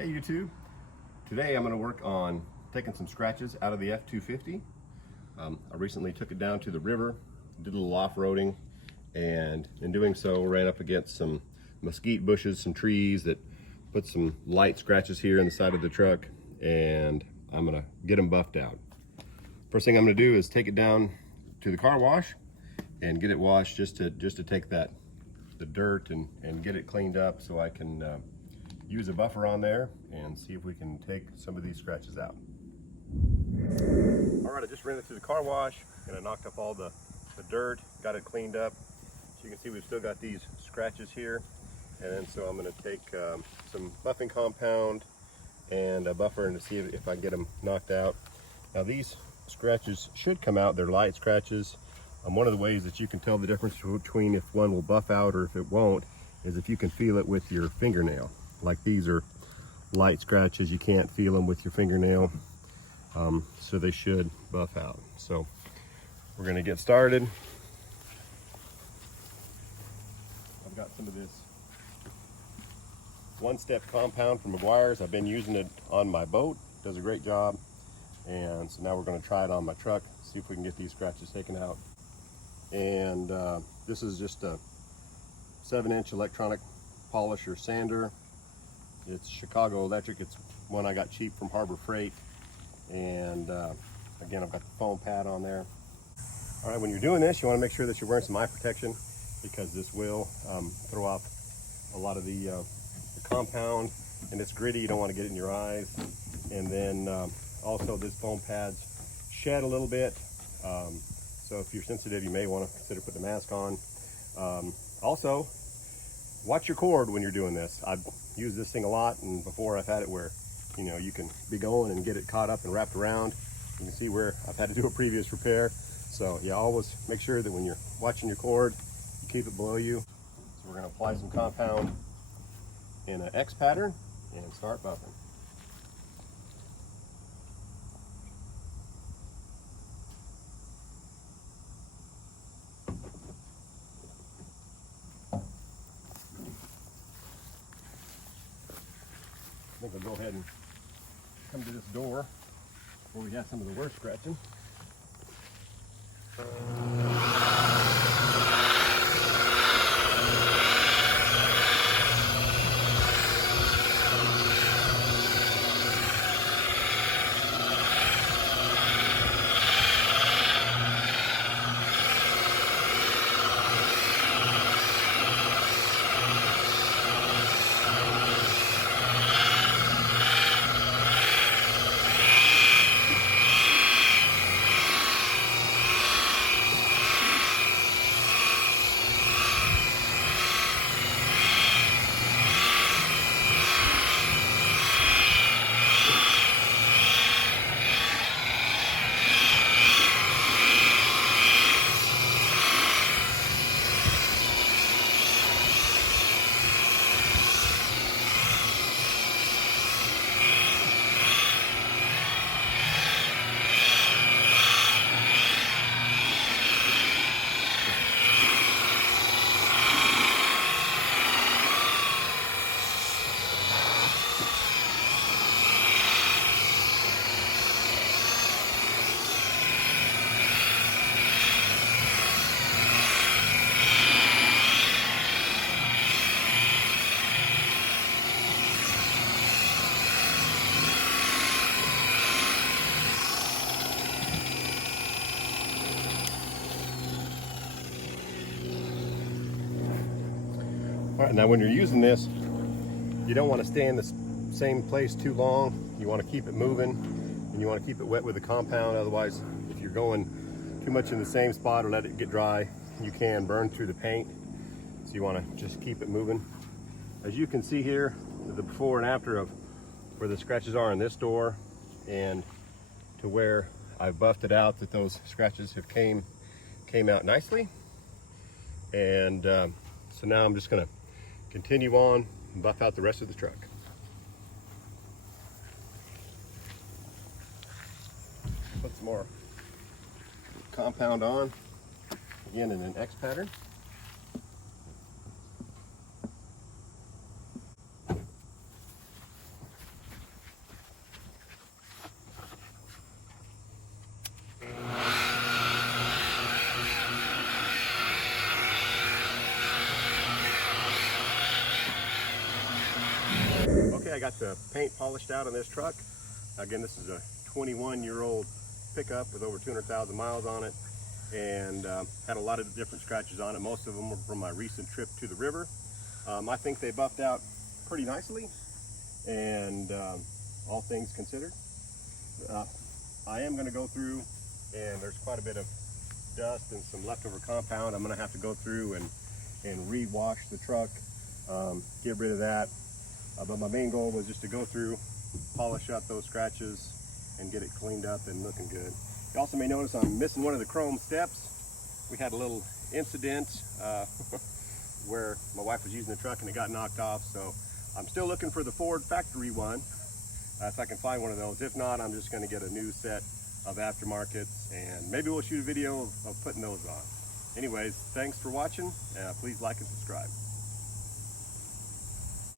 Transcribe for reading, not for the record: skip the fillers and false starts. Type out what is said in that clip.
Hey YouTube, today I'm going to work on taking some scratches out of the F-250. I recently took it down to the river, did a little off-roading, and in doing so ran up against some mesquite bushes, some trees that put some light scratches here in the side of the truck, and I'm going to get them buffed out. First thing I'm going to do is take it down to the car wash and get it washed just to take the dirt and get it cleaned up so I can use a buffer on there and see if we can take some of these scratches out. All right, I just ran it through the car wash and I knocked up all the dirt, got it cleaned up. So you can see we've still got these scratches here. And then so I'm going to take some buffing compound and a buffer and to see if I can get them knocked out. Now these scratches should come out. They're light scratches. One of the ways that you can tell the difference between if one will buff out or if it won't is if you can feel it with your fingernail. Like these are light scratches, you can't feel them with your fingernail, so they should buff out. So we're going to get started. I've got some of this one-step compound from McGuire's. I've been using it on my boat, does a great job, and so now we're going to try it on my truck, see if we can get these scratches taken out. And this is just a 7-inch electronic polisher sander. It's Chicago Electric. It's one I got cheap from Harbor Freight. And again, I've got the foam pad on there. All right, when you're doing this, you want to make sure that you're wearing some eye protection because this will throw off a lot of the compound, and it's gritty. You don't want to get it in your eyes. And then also this foam pad's shed a little bit. So if you're sensitive, you may want to consider putting a mask on. Also, watch your cord when you're doing this. I've used this thing a lot, and before I've had it where, you know, you can be going and get it caught up and wrapped around. You can see where I've had to do a previous repair. So yeah, always make sure that when you're watching your cord, you keep it below you. So we're going to apply some compound in an X pattern and start buffing. I think we'll go ahead and come to this door where we got some of the worst scratching. All right, now when you're using this, you don't want to stay in the same place too long. You want to keep it moving and you want to keep it wet with the compound. Otherwise, if you're going too much in the same spot or let it get dry, you can burn through the paint. So you want to just keep it moving. As you can see here, the before and after of where the scratches are in this door and to where I've buffed it out, that those scratches have came out nicely. And so now I'm just going to continue on and buff out the rest of the truck. Put some more compound on, again in an X pattern. Okay, I got the paint polished out on this truck. Again, this is a 21-year-old pickup with over 200,000 miles on it, and had a lot of different scratches on it. Most of them were from my recent trip to the river. I think they buffed out pretty nicely, and all things considered, I am going to go through, and there's quite a bit of dust and some leftover compound. I'm going to have to go through and re-wash the truck, get rid of that. But my main goal was just to go through, polish up those scratches, and get it cleaned up and looking good. You also may notice I'm missing one of the chrome steps. We had a little incident where my wife was using the truck and it got knocked off, so I'm still looking for the Ford factory one, if I can find one of those. If not, I'm just going to get a new set of aftermarkets, and maybe we'll shoot a video of putting those on. Anyways, thanks for watching. Please like and subscribe.